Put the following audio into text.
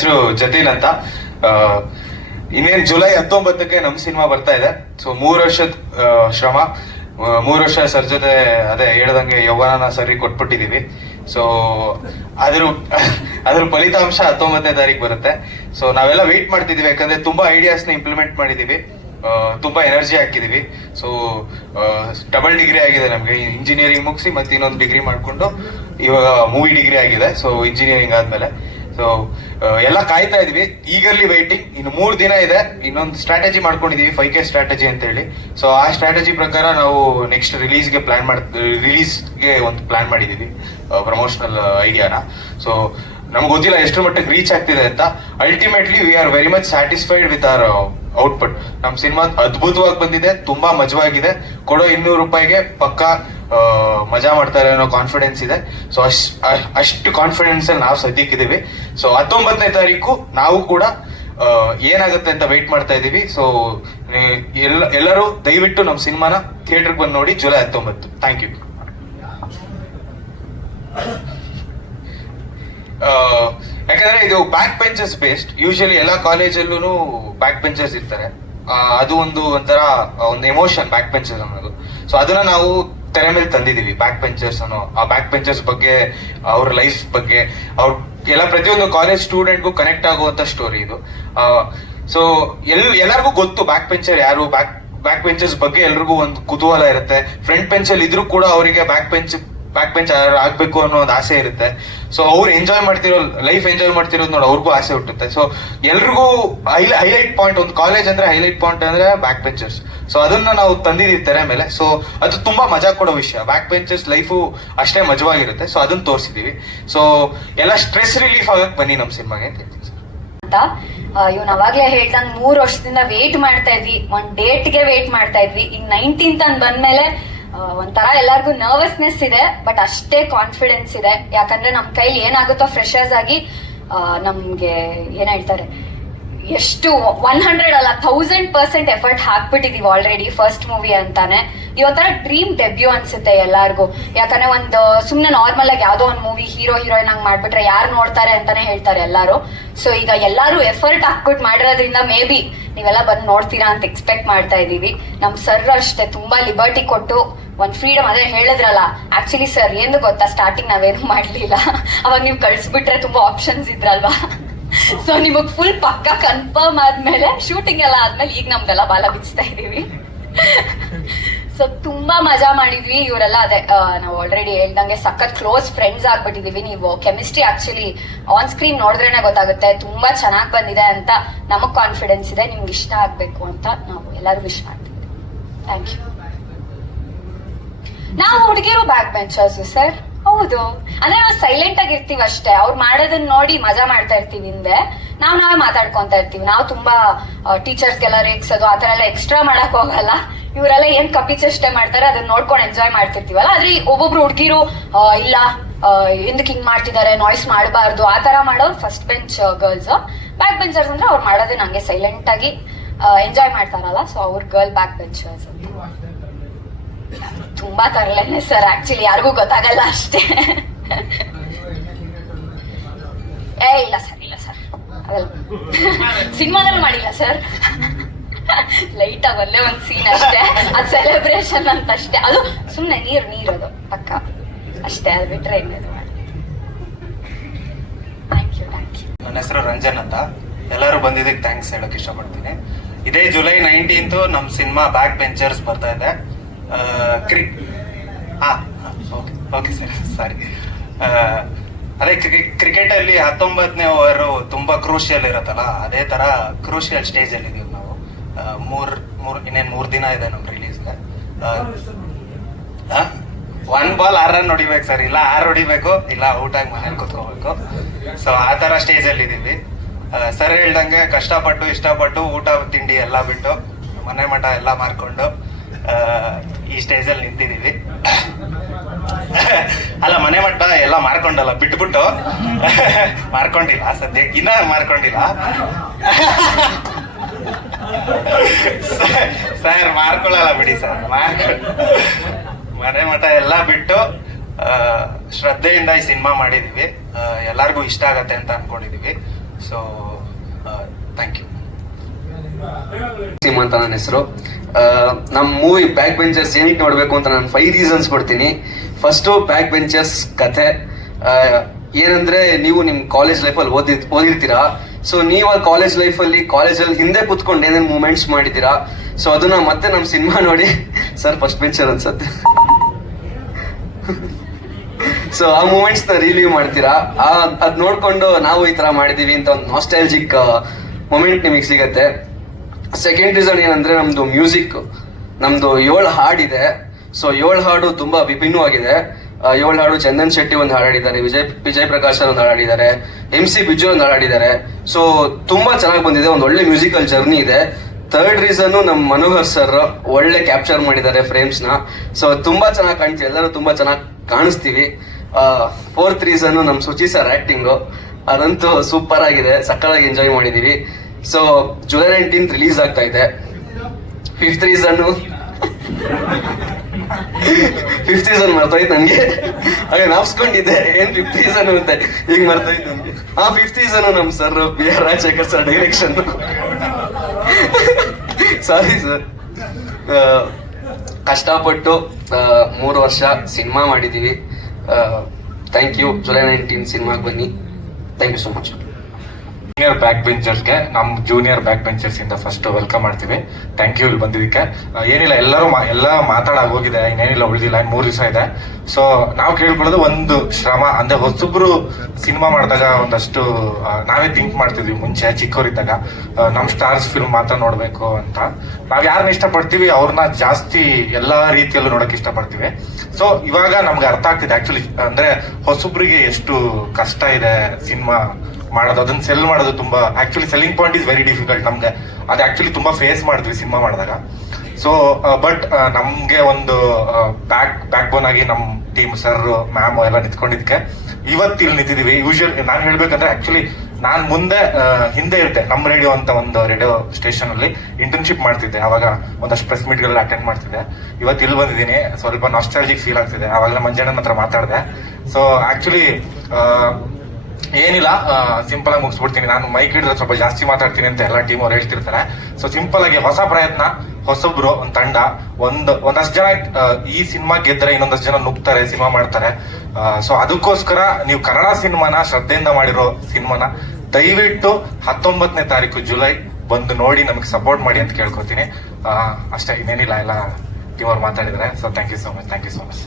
ಹೆಸರು ಜತೀನ್ ಅಂತ. ಇನ್ನೇನ್ ಜುಲೈ ಹತ್ತೊಂಬತ್ತಕ್ಕೆ ನಮ್ ಸಿನಿಮಾ ಬರ್ತಾ ಇದೆ. ಸೊ ಮೂರ್ ವರ್ಷದ ಶ್ರಮ ಮೂರು ವರ್ಷ ಸರ್ ಜೊತೆ ಅದೇ ಹೇಳ್ದಂಗೆ ಯೌವನನ ಸರಿ ಕೊಟ್ಬಿಟ್ಟಿದೀವಿ. ಸೊ ಅದ್ರ ಅದ್ರ ಫಲಿತಾಂಶ ಹತ್ತೊಂಬತ್ತನೇ ತಾರೀಕು ಬರುತ್ತೆ. ಸೊ ನಾವೆಲ್ಲ ವೇಟ್ ಮಾಡ್ತಿದೀವಿ. ಯಾಕಂದ್ರೆ ತುಂಬಾ ಐಡಿಯಾಸ್ನ ಇಂಪ್ಲಿಮೆಂಟ್ ಮಾಡಿದೀವಿ. ತುಂಬಾ ಎನರ್ಜಿ ಹಾಕಿದೀವಿ. ಸೊ ಡಬಲ್ ಡಿಗ್ರಿ ಆಗಿದೆ ನಮಗೆ. ಇಂಜಿನಿಯರಿಂಗ್ ಮುಗಿಸಿ ಮತ್ತೆ ಇನ್ನೊಂದು ಡಿಗ್ರಿ ಮಾಡ್ಕೊಂಡು ಇವಾಗ ಮೂವಿ ಡಿಗ್ರಿ ಆಗಿದೆ. ಸೊ ಇಂಜಿನಿಯರಿಂಗ್ ಆದ್ಮೇಲೆ. ಸೊ ಎಲ್ಲ ಕಾಯ್ತಾ ಇದೀವಿ. ಈಗರ್ಲಿ ವೈಟಿಂಗ್ ಇನ್ನು ಮೂರು ದಿನ ಇದೆ. ಇನ್ನೊಂದು ಸ್ಟ್ರಾಟಜಿ ಮಾಡ್ಕೊಂಡಿದೀವಿ. ಫೈವ್ ಕೆ ಸ್ಟ್ರಾಟಜಿ ಅಂತ ಹೇಳಿ ಸೊ ಆ ಸ್ಟ್ರಾಟಜಿ ಪ್ರಕಾರ ನಾವು ನೆಕ್ಸ್ಟ್ ರಿಲೀಸ್ಗೆ ಪ್ಲಾನ್ ಮಾಡ್ ರಿಲೀಸ್ಗೆ ಒಂದು ಪ್ಲಾನ್ ಮಾಡಿದೀವಿ. ಪ್ರಮೋಷನಲ್ ಐಡಿಯಾನ ಸೊ ನಮ್ಗೆ ಗೊತ್ತಿಲ್ಲ ಎಷ್ಟು ಮಟ್ಟಿಗೆ ರೀಚ್ ಆಗ್ತಿದೆ ಅಂತ. Ultimately we are very much satisfied with our output ನಮ್ ಸಿನಿಮಾ ಅದ್ಭುತವಾಗಿ ಬಂದಿದೆ ತುಂಬಾ ಮಜವಾಗಿದೆ. ಕೊಡೋ ಇನ್ನೂರು ರೂಪಾಯಿಗೆ ಪಕ್ಕಾ ಆ, ಮಜಾ ಮಾಡ್ತಾರೆ ಅನ್ನೋ ಕಾನ್ಫಿಡೆನ್ಸ್ ಇದೆ. ಸೊ ಅಷ್ಟ್ ಕಾನ್ಫಿಡೆನ್ಸ್ ಅಲ್ಲಿ ನಾವು ಸದ್ಯಕ್ಕಿದೀವಿ ಸೊ ಹತ್ತೊಂಬತ್ತನೇ ತಾರೀಕು ನಾವು ಕೂಡ ಏನಾಗುತ್ತೆ ಅಂತ ವೆಯ್ಟ್ ಮಾಡ್ತಾ ಇದೀವಿ. ಸೊ ಎಲ್ಲ ಎಲ್ಲರೂ ದಯವಿಟ್ಟು ನಮ್ಮ ಸಿನಿಮಾನ ಥಿಯೇಟರ್ಗೆ ಬಂದು ನೋಡಿ ಜುಲೈ ಹತ್ತೊಂಬತ್ತು. ಥ್ಯಾಂಕ್ ಯು ಯಾಕಂದ್ರೆ ಇದು ಬ್ಯಾಕ್ ಬೆಂಚಸ್ ಬೇಸ್ಡ್ ಯೂಶಲಿ ಎಲ್ಲ ಕಾಲೇಜಲ್ಲೂ ಬ್ಯಾಕ್ ಬೆಂಚರ್ಸ್ ಇರ್ತಾರೆ. ಅದು ಒಂದು ಒಂಥರ ಒಂದು ಎಮೋಷನ್ ಬ್ಯಾಕ್ ಬೆಂಚರ್ಸ್ ಅನ್ನೋದು. ಸೊ ಅದನ್ನ ನಾವು ತೆರೆ ಮೇಲೆ ತಂದಿದೀವಿ ಬ್ಯಾಕ್ ಬೆಂಚರ್ಸ್ ಅನ್ನೋ, ಆ ಬ್ಯಾಕ್ ಬೆಂಚರ್ಸ್ ಬಗ್ಗೆ, ಅವ್ರ ಲೈಫ್ ಬಗ್ಗೆ. ಅವ್ರ, ಎಲ್ಲ ಪ್ರತಿಯೊಂದು ಕಾಲೇಜ್ ಸ್ಟೂಡೆಂಟ್ಗೂ ಕನೆಕ್ಟ್ ಆಗುವಂತ ಸ್ಟೋರಿ ಇದು. ಸೊ ಎಲ್, ಎಲ್ಲರಿಗೂ ಗೊತ್ತು ಬ್ಯಾಕ್ ಬೆಂಚರ್ ಯಾರು ಬ್ಯಾಕ್ ಬ್ಯಾಕ್ ಬೆಂಚರ್ಸ್ ಬಗ್ಗೆ ಎಲ್ರಿಗೂ ಒಂದು ಕುತೂಹಲ ಇರುತ್ತೆ. ಫ್ರಂಟ್ ಬೆಂಚಲ್ಲಿ ಇದ್ರೂ ಕೂಡ ಅವರಿಗೆ ಬ್ಯಾಕ್ ಬೆಂಚ್ ಬ್ಯಾಕ್ ಬೆಂಚ್ ಆಗ್ಬೇಕು ಅನ್ನೋ ಒಂದು ಆಸೆ ಇರುತ್ತೆ. ಸೊ ಅವ್ರು ಎಂಜಾಯ್ ಮಾಡ್ತಿರೋ ಲೈಫ್ ಎಂಜಾಯ್ ಮಾಡ್ತಿರೋದು ನೋಡಿ ಅವ್ರಿಗೂ ಆಸೆ ಹುಟ್ಟುತ್ತೆ. ಸೊ ಎಲ್ರಿಗೂ ಹೈಲೈಟ್ ಪಾಯಿಂಟ್ ಒಂದು ಕಾಲೇಜ್ ಅಂದ್ರೆ ಹೈಲೈಟ್ ಪಾಯಿಂಟ್ ಅಂದ್ರೆ ಬ್ಯಾಕ್ ಬೆಂಚರ್ಸ್ ಸೊ ಅದನ್ನ ನಾವು ತಂದಿದ್ದೀವಿ ತೆರೆ ಮೇಲೆ. ಸೊ ಅದು ತುಂಬಾ ಮಜಾ ಕೊಡೋ ವಿಷಯ. ಬ್ಯಾಕ್ ಬೆಂಚರ್ಸ್ ಲೈಫು ಅಷ್ಟೇ ಮಜವಾಗಿರುತ್ತೆ. ಸೊ ಅದನ್ನ ತೋರಿಸಿದೀವಿ. ಸೊ ಎಲ್ಲ ಸ್ಟ್ರೆಸ್ ರಿಲೀಫ್ ಆಗಕ್ ಬನ್ನಿ ನಮ್ಮ ಸಿನಿಮಾಗೆ ಅಂತ ಹೇಳ್ತೀನಿ ಅಂತ. ಇವ್ನ ಅವಾಗ್ಲೇ ಹೇಳ್ದಂಗ್ ಮೂರ್ ವರ್ಷದಿಂದ ವೇಟ್ ಮಾಡ್ತಾ ಇದ್ವಿ. ಒಂದ್ ಡೇಟ್ಗೆ ವೇಟ್ ಮಾಡ್ತಾ ಇದ್ವಿ. ಇನ್ ನೈನ್ಟೀನ್ತ್ ಅಂದ್ ಬಂದ್ಮೇಲೆ ಒಂಥರ ಎಲ್ಲಾರ್ಗು ನರ್ವಸ್ನೆಸ್ ಇದೆ ಬಟ್ ಅಷ್ಟೇ ಕಾನ್ಫಿಡೆನ್ಸ್ ಇದೆ. ಯಾಕಂದ್ರೆ ನಮ್ಮ ಕೈಲಿ ಏನಾಗುತ್ತೋ ಫ್ರೆಶರ್ಸ್ ಆಗಿ ನಮ್ಗೆ ಏನ್ ಹೇಳ್ತಾರೆ, ಎಷ್ಟು ಒನ್ ಹಂಡ್ರೆಡ್ ಅಲ್ಲ ಥೌಸಂಡ್ ಪರ್ಸೆಂಟ್ ಎಫರ್ಟ್ ಹಾಕ್ಬಿಟ್ಟಿದೀವಿ ಆಲ್ರೆಡಿ ಫಸ್ಟ್ ಮೂವಿ ಅಂತಾನೆ. ಇವತ್ತರ ಡ್ರೀಮ್ ಡೆಬ್ಯೂ ಅನ್ಸುತ್ತೆ ಎಲ್ಲಾರ್ಗು. ಯಾಕಂದ್ರೆ ಒಂದು, ಸುಮ್ನೆ ನಾರ್ಮಲ್ ಆಗಿ ಯಾವ್ದೋ ಒಂದು ಮೂವಿ ಹೀರೋ ಹೀರೋಯಿನ್ ಹಂಗ್ ಮಾಡ್ಬಿಟ್ರೆ ಯಾರು ನೋಡ್ತಾರೆ ಅಂತಾನೆ ಹೇಳ್ತಾರೆ ಎಲ್ಲಾರು. ಸೊ ಈಗ ಎಲ್ಲಾರು ಎಫರ್ಟ್ ಹಾಕ್ಬಿಟ್ಟು ಮಾಡಿರೋದ್ರಿಂದ ಮೇ ಬಿ ನೀವೆಲ್ಲ ಬಂದು ನೋಡ್ತೀರಾ ಅಂತ ಎಕ್ಸ್ಪೆಕ್ಟ್ ಮಾಡ್ತಾ ಇದೀವಿ. ನಮ್ ಸರ್ ಅಷ್ಟೇ, ತುಂಬಾ ಲಿಬರ್ಟಿ ಕೊಟ್ಟು ಒಂದ್ ಫ್ರೀಡಮ್ ಅದೇ ಹೇಳಿದ್ರಲ್ಲ. ಆಕ್ಚುಲಿ ಸರ್ ಏನು ಗೊತ್ತಾ? ಸ್ಟಾರ್ಟಿಂಗ್ ನಾವೇನು ಮಾಡ್ಲಿಲ್ಲ. ಅವಾಗ ನೀವು ಕಳ್ಸಿಬಿಟ್ರೆ ತುಂಬಾ ಆಪ್ಷನ್ಸ್ ಇದ್ರಲ್ವಾ? ಸೊ ನಿಮಗ್ ಫುಲ್ ಪಕ್ಕ ಕನ್ಫರ್ಮ್ ಆದ್ಮೇಲೆ ಶೂಟಿಂಗ್ ಎಲ್ಲ ಆದ್ಮೇಲೆ ಈಗ ನಮ್ದೆಲ್ಲ ಬಾಲ ಬಿಚ್ತಾ ಇದೀವಿ. ಸೊ ತುಂಬಾ ಮಜಾ ಮಾಡಿದ್ವಿ. ಇವರೆಲ್ಲ ಅದೇ ನಾವು ಆಲ್ರೆಡಿ ಹೇಳ್ದಂಗೆ ಸಖತ್ ಕ್ಲೋಸ್ ಫ್ರೆಂಡ್ಸ್ ಆಗ್ಬಿಟ್ಟಿದೀವಿ ನೀವು. ಕೆಮಿಸ್ಟ್ರಿ ಆಕ್ಚುಲಿ ಆನ್ ಸ್ಕ್ರೀನ್ ನೋಡಿದ್ರೇನೆ ಗೊತ್ತಾಗುತ್ತೆ. ತುಂಬಾ ಚೆನ್ನಾಗಿ ಬಂದಿದೆ ಅಂತ ನಮಗ್ ಕಾನ್ಫಿಡೆನ್ಸ್ ಇದೆ. ನಿಮ್ಗೆ ಇಷ್ಟ ಆಗ್ಬೇಕು ಅಂತ ನಾವು ಎಲ್ಲರೂ ವಿಶ್ ಮಾಡ್ತೀವಿ. ಥ್ಯಾಂಕ್ ಯು ನಾವು ಹುಡುಗಿರು ಬ್ಯಾಕ್ ಬೆಂಚರ್ಸ್ ಸರ್ ಹೌದು. ಅಂದ್ರೆ ನಾವು ಸೈಲೆಂಟ್ ಆಗಿ ಇರ್ತೀವಿ ಅಷ್ಟೇ. ಅವ್ರು ಮಾಡೋದನ್ನ ನೋಡಿ ಮಜಾ ಮಾಡ್ತಾ ಇರ್ತೀವಿ ಹಿಂದೆ. ನಾವು ನಾವೇ ಮಾತಾಡ್ಕೊಂತ ಇರ್ತೀವಿ. ನಾವು ತುಂಬಾ ಟೀಚರ್ಸ್ಗೆಲ್ಲ ರೇಗ್ಸೋದು ಆತರ ಎಲ್ಲ ಎಕ್ಸ್ಟ್ರಾ ಮಾಡಕ್ ಹೋಗಲ್ಲ. ಇವರೆಲ್ಲ ಏನ್ ಕಪಿ ಚೇಷ್ಟೆ ಮಾಡ್ತಾರೆ ಅದನ್ನ ನೋಡ್ಕೊಂಡು ಎಂಜಾಯ್ ಮಾಡ್ತಿರ್ತೀವಲ್ಲ. ಆದ್ರೆ ಒಬ್ಬೊಬ್ರು ಹುಡುಗಿರು ಇಲ್ಲ ಹಿಂದಕ್ಕೆ ಹಿಂಗ್ ಮಾಡ್ತಿದ್ದಾರೆ ನಾಯ್ಸ್ ಮಾಡಬಾರ್ದು, ಆ ತರ ಮಾಡೋರು first bench girls back benchers ಅಂದ್ರೆ ಅವ್ರು ಮಾಡೋದನ್ನ ನಂಗೆ ಸೈಲೆಂಟ್ ಆಗಿ ಎಂಜಾಯ್ ಮಾಡ್ತಾರಲ್ಲ. ಸೊ ಅವ್ರ ಗರ್ಲ್ ಬ್ಯಾಕ್ ಬೆಂಚರ್ಸ್ ತುಂಬಾ ತರಲೇನೆ ಸರ್ ಆಕ್ಚುಲಿ ಯಾರಿಗೂ ಗೊತ್ತಾಗಲ್ಲ ಅಷ್ಟೇ. ಏ, ಇಲ್ಲ ಸರ್ ಇಲ್ಲ ಸರ್ ಸಿನಿಮಾದಲ್ಲಿ ಮಾಡಿಲ್ಲ ಸರ್ ಲೈಟ್ ಒಂದೇ ಒಂದ್ ಸೀನ್ ಅಷ್ಟೇ. ಅದು ಸೆಲೆಬ್ರೇಷನ್ ಅಂತ ಅಷ್ಟೇ. ಅದು ಸುಮ್ನೆ ನೀರು ಅದು ಪಕ್ಕ. ಅಷ್ಟೇ, ಅದು ಬಿಟ್ರೆ ಇನ್ನೇನು ನನ್ನ ಹೆಸರು ರಂಜನ್ ಅಂತ. ಎಲ್ಲರೂ ಬಂದಿದ್ದಕ್ಕೆ ಥ್ಯಾಂಕ್ಸ್ ಹೇಳಕ್ ಇಷ್ಟಪಡ್ತೀನಿ. ಇದೇ ಜುಲೈ ನೈನ್ಟೀನ್ತ್ ನಮ್ಮ ಸಿನಿಮಾ ಬ್ಯಾಕ್ ಬೆಂಚರ್ಸ್ ಬರ್ತಾ ಇದೆ. ಕ್ರಿಕ್ ಓಕೆ ಓಕೆ ಸರ್ ಸಾರಿ ಅದೇ ಕ್ರಿಕೆಟ್ ಅಲ್ಲಿ ಹತ್ತೊಂಬತ್ತನೇ ಓವರ್ ತುಂಬಾ ಕ್ರೂಷಿಯಲ್ ಇರತ್ತಲ್ಲ, ಅದೇ ತರ ಕ್ರೂಷಿಯಲ್ ಸ್ಟೇಜ್ ಅಲ್ಲಿ ಇದೀವಿ ನಾವು. ಮೂರ್ ಮೂರ್, ಇನ್ನೇನ್ ಮೂರ್ ದಿನ ಇದೆ ನಮ್ ರಿಲೀಸ್ಗೆ ಒನ್ ಬಾಲ್ ಆರ್ ರನ್ ಹೊಡಿಬೇಕು ಸರ್ ಇಲ್ಲ ಆರ್ ಹೊಡಿಬೇಕು, ಇಲ್ಲ ಔಟ್ ಆಗಿ ಮನೇಲಿ ಕುತ್ಕೋಬೇಕು. ಸೊ ಆ ತರ ಸ್ಟೇಜ್ ಅಲ್ಲಿ ಇದೀವಿ. ಸರ್ ಹೇಳ್ದಂಗೆ ಕಷ್ಟಪಟ್ಟು, ಇಷ್ಟಪಟ್ಟು ಊಟ, ತಿಂಡಿ ಎಲ್ಲ ಬಿಟ್ಟು ಮನೆ ಮಠ ಎಲ್ಲ ಮಾರ್ಕೊಂಡು ಈ ಸ್ಟೇಜ್ ಅಲ್ಲಿ ನಿಂತಿದೀವಿ ಅಲ್ಲ, ಮನೆ ಮಟ್ಟ ಎಲ್ಲ ಮಾರ್ಕೊಂಡಲ್ಲ, ಬಿಟ್ಬಿಟ್ಟು. ಮಾರ್ಕೊಂಡಿಲ್ಲ, ಸದ್ಯ. ಇನ್ನ ಮಾರ್ಕೊಂಡಿಲ್ಲ. ಸರ್, ಮಾರ್ಕೊಳ್ಳಲ್ಲ ಬಿಡಿ ಸರ್ ಮಾರ್ಕೊಂಡು ಮನೆ ಮಠ ಎಲ್ಲ ಬಿಟ್ಟು ಶ್ರದ್ಧೆಯಿಂದ ಈ ಸಿನಿಮಾ ಮಾಡಿದೀವಿ ಎಲ್ಲಾರ್ಗೂ ಇಷ್ಟ ಆಗತ್ತೆ ಅಂತ ಅನ್ಕೊಂಡಿದೀವಿ ಸೊ ಥ್ಯಾಂಕ್ ಯು ಸಿಮ್ ಅಂತ ನನ್ನ ಹೆಸರು. ನಮ್ಮ ಮೂವಿ ಬ್ಯಾಕ್ ಬೆಂಚರ್ಸ್ ಏನಕ್ಕೆ ನೋಡಬೇಕು ಅಂತ ನಾನು ಫೈವ್ ರೀಸನ್ಸ್ ಕೊಡ್ತೀನಿ. ಫಸ್ಟು ಬ್ಯಾಕ್ ಬೆಂಚರ್ಸ್ ಆ, ಏನಂದ್ರೆ ನೀವು ನಿಮ್ಮ ಕಾಲೇಜ್ ಲೈಫಲ್ಲಿ ಓದಿ ಓದಿರ್ತೀರಾ. ಸೊ ನೀವು ಆ ಕಾಲೇಜ್ ಲೈಫಲ್ಲಿ ಕಾಲೇಜಲ್ಲಿ ಹಿಂದೆ ಕುತ್ಕೊಂಡು ಏನೇನು ಮೂಮೆಂಟ್ಸ್ ಮಾಡಿದ್ದೀರಾ. ಸೊ ಅದನ್ನ ಮತ್ತೆ ನಮ್ಮ ಸಿನಿಮಾ ನೋಡಿ. ಸರ್ ಫಸ್ಟ್ ಬೆಂಚರ್ ಅನ್ಸತ್ತೆ. ಸೊ ಆ ಮೂಮೆಂಟ್ಸ್ನ ರಿಲೀವ್ ಮಾಡ್ತೀರಾ. ಆ ಅದ್ ನೋಡ್ಕೊಂಡು ನಾವು ಈ ತರ ಮಾಡಿದೀವಿ ಅಂತ ಒಂದು ನಾಸ್ಟಾಲಜಿಕ್ ಮೊಮೆಂಟ್ ನಿಮಗೆ ಸಿಗತ್ತೆ. ಸೆಕೆಂಡ್ ರೀಸನ್ ಏನಂದ್ರೆ ನಮ್ದು ಮ್ಯೂಸಿಕ್ ನಮ್ದು ಏಳು ಹಾಡಿದೆ ಸೊ ಏಳು ಹಾಡು ತುಂಬಾ ವಿಭಿನ್ನವಾಗಿದೆ. ಏಳು ಹಾಡು ಚಂದನ್ ಶೆಟ್ಟಿ ಒಂದು ಹಾಡಾಡಿದ್ದಾರೆ ವಿಜಯ್ ವಿಜಯ್ ಪ್ರಕಾಶ್ ಒಂದು ಹಾಡಾಡಿದ್ದಾರೆ ಎಂ ಸಿ ಬಿಜು ಒಂದು ಹಾಡಾಡಿದ್ದಾರೆ ಸೊ ತುಂಬಾ ಚೆನ್ನಾಗಿ ಬಂದಿದೆ, ಒಂದು ಒಳ್ಳೆ ಮ್ಯೂಸಿಕಲ್ ಜರ್ನಿ ಇದೆ. ಥರ್ಡ್ ರೀಸನ್ ನಮ್ಮ ಮನೋಹರ್ ಸರ್ ಒಳ್ಳೆ ಕ್ಯಾಪ್ಚರ್ ಮಾಡಿದ್ದಾರೆ ಫ್ರೇಮ್ಸ್ನ. ಸೊ ತುಂಬಾ ಚೆನ್ನಾಗಿ ಕಾಣ್ತಿ, ಎಲ್ಲರೂ ತುಂಬಾ ಚೆನ್ನಾಗಿ ಕಾಣಿಸ್ತೀವಿ. ಫೋರ್ತ್ ರೀಸನ್ ನಮ್ಮ ಸುಚಿ ಸರ್ ಆಕ್ಟಿಂಗು ಅದಂತೂ ಸೂಪರ್ ಆಗಿದೆ ಸಕ್ಕತ್ತಾಗಿ ಎಂಜಾಯ್ ಮಾಡಿದೀವಿ. ಸೊ ಜುಲೈ ನೈನ್ಟೀನ್ ರಿಲೀಸ್ ಆಗ್ತಾ ಇದೆ. ಫಿಫ್ತ್ ರೀಸನ್ ಫಿಫ್ತ್ ರೀಸನ್ ಮರ್ತೋಯ್ತು ನನಗೆ. ಹಾಗೆ ನಾಪ್ಸ್ಕೊಂಡಿದ್ದೆ. ಏನ್ ಫಿಫ್ತ್ ರೀಸನ್ ಅಂತ. ಈಗ ಮರ್ತೋಯ್ತು ಆ ಫಿಫ್ತ್ ರೀಸನ್ ನಮ್ sir B R Rajashekar sir direction sorry sir ಕಷ್ಟಪಟ್ಟು ಮೂರು ವರ್ಷ ಸಿನಿಮಾ ಮಾಡಿದೀವಿ. ಥ್ಯಾಂಕ್ ಯು ಜುಲೈ ನೈನ್ಟೀನ್ ಸಿನಿಮಾಗೆ ಬನ್ನಿ. Thank you so much junior back ಬೆಂಚರ್ಸ್ಗೆ ನಮ್ ಜೂನಿಯರ್ ಬ್ಯಾಕ್ ಬೆಂಚರ್ಸ್ ಇಂದ ಫಸ್ಟ್ ವೆಲ್ಕಮ್ ಮಾಡ್ತೀವಿ. ಥ್ಯಾಂಕ್ ಯು ಇಲ್ಲಿ ಬಂದಿದ್ದಕ್ಕೆ. ಏನಿಲ್ಲ, ಎಲ್ಲರೂ ಎಲ್ಲ ಮಾತಾಡಕ್ ಹೋಗಿದೆ. ಇನ್ನೇನಿಲ್ಲ, ಉಳಿದಿಲ್ಲ ಮೂರು ದಿವಸ ಇದೆ. ಸೊ ನಾವು ಕೇಳ್ಕೊಳ್ಳೋದು ಒಂದು ಶ್ರಮ. ಅಂದ್ರೆ ಹೊಸಬ್ರು ಸಿನಿಮಾ ಮಾಡಿದಾಗ ಒಂದಷ್ಟು ನಾವೇ ಥಿಂಕ್ ಮಾಡ್ತಿದ್ವಿ ಮುಂಚೆ, ಚಿಕ್ಕವರಿದ್ದಾಗ. ನಮ್ಮ ನಮ್ ಸ್ಟಾರ್ಸ್ ಫಿಲ್ಮ್ ಮಾತ್ರ ನೋಡ್ಬೇಕು ಅಂತ. ನಾವ್ ಯಾರನ್ನ ಇಷ್ಟಪಡ್ತೀವಿ ಅವ್ರನ್ನ ಜಾಸ್ತಿ ಎಲ್ಲಾ ರೀತಿಯಲ್ಲೂ ನೋಡಕ್ ಇಷ್ಟಪಡ್ತೀವಿ. ಸೊ ಇವಾಗ ನಮ್ಗೆ ಅರ್ಥ ಆಗ್ತಿದೆ. ಆಕ್ಚುಲಿ ಅಂದ್ರೆ ಹೊಸಬ್ರಿಗೆ ಎಷ್ಟು ಕಷ್ಟ ಇದೆ ಸಿನಿಮಾ ಮಾಡೋದು, ಅದನ್ನ ಸೆಲ್ ಮಾಡೋದು ತುಂಬಾ actually selling point is very difficult ನಮ್ಗೆ. ಅದು ಆಕ್ಚುಲಿ ತುಂಬಾ ಫೇಸ್ ಮಾಡಿದ್ವಿ ಸಿನಿಮಾ ಮಾಡಿದಾಗ. ಸೊ ಬಟ್ ನಮ್ಗೆ ಒಂದು ಬ್ಯಾಕ್ ಬ್ಯಾಕ್ ಬೋನ್ ಆಗಿ ನಮ್ ಟೀಮ್ ಸರ್ ಮ್ಯಾಮ್ ಎಲ್ಲ ನಿಂತ್ಕೊಂಡಿದ್ಕೆ. ಇವತ್ತು ಇಲ್ಲಿ ನಿಂತಿದೀವಿ. ಯೂಶುವಲ್ ನಾನು ಹೇಳ್ಬೇಕಂದ್ರೆ ಆಕ್ಚುಲಿ ನಾನ್ ಮುಂದೆ ಹಿಂದೆ ಇರ್ತೆ ನಮ್ ರೇಡಿಯೋ ಅಂತ ಒಂದು ರೇಡಿಯೋ ಸ್ಟೇಷನ್ ಅಲ್ಲಿ. ಇಂಟರ್ನ್ಶಿಪ್ ಮಾಡ್ತಿದ್ದೆ. ಅವಾಗ ಒಂದಷ್ಟು ಪ್ರೆಸ್ ಮೀಟ್ ಗಳೆಲ್ಲ ಅಟೆಂಡ್ ಮಾಡ್ತಿದ್ದೆ. ಇವತ್ತು ಇಲ್ಲಿ ಬಂದಿದ್ದೀನಿ. ಸ್ವಲ್ಪ ನಾಸ್ಟಾಲಜಿಕ್ ಫೀಲ್ ಆಗ್ತಿದೆ. ಅವಾಗಲೇ ಮಂಜಣ್ಣನ ಹತ್ರ ಮಾತಾಡಿದೆ. ಸೊ ಆಕ್ಚುಲಿ ಏನಿಲ್ಲ ಸಿಂಪಲ್ ಆಗಿ ಮುಗಿಸ್ಬಿಡ್ತೀನಿ. ನಾನು ಮೈಕ್ ಹಿಡಿದ್ರೆ ಸ್ವಲ್ಪ ಜಾಸ್ತಿ ಮಾತಾಡ್ತೀನಿ ಅಂತ ಎಲ್ಲ ಟೀಮ್ ಅವ್ರು ಹೇಳ್ತಿರ್ತಾರೆ. ಸೊ ಸಿಂಪಲ್ ಆಗಿ ಹೊಸ ಪ್ರಯತ್ನ, ಹೊಸಬ್ರು, ಒಂದು ತಂಡ, ಒಂದ್, ಒಂದಷ್ಟು ಜನ ಈ ಸಿನಿಮಾ ಗೆದ್ರೆ ಇನ್ನೊಂದಷ್ಟು ಜನ ನುಗ್ತಾರೆ ಸಿನಿಮಾ ಮಾಡ್ತಾರೆ. ಸೊ ಅದಕ್ಕೋಸ್ಕರ ನೀವು ಕನ್ನಡ ಸಿನಿಮಾನ ಶ್ರದ್ಧೆಯಿಂದ ಮಾಡಿರೋ ಸಿನಿಮಾನ ದಯವಿಟ್ಟು ಹತ್ತೊಂಬತ್ತನೇ ತಾರೀಕು ಜುಲೈ ಬಂದು ನೋಡಿ, ನಮಗೆ ಸಪೋರ್ಟ್ ಮಾಡಿ ಅಂತ ಕೇಳ್ಕೊತೀನಿ. ಅಷ್ಟೇ, ಇನ್ನೇನಿಲ್ಲ, ಎಲ್ಲ ಟೀಮ್ ಅವ್ರು ಮಾತಾಡಿದ್ರೆ. So thank you so much thank you so much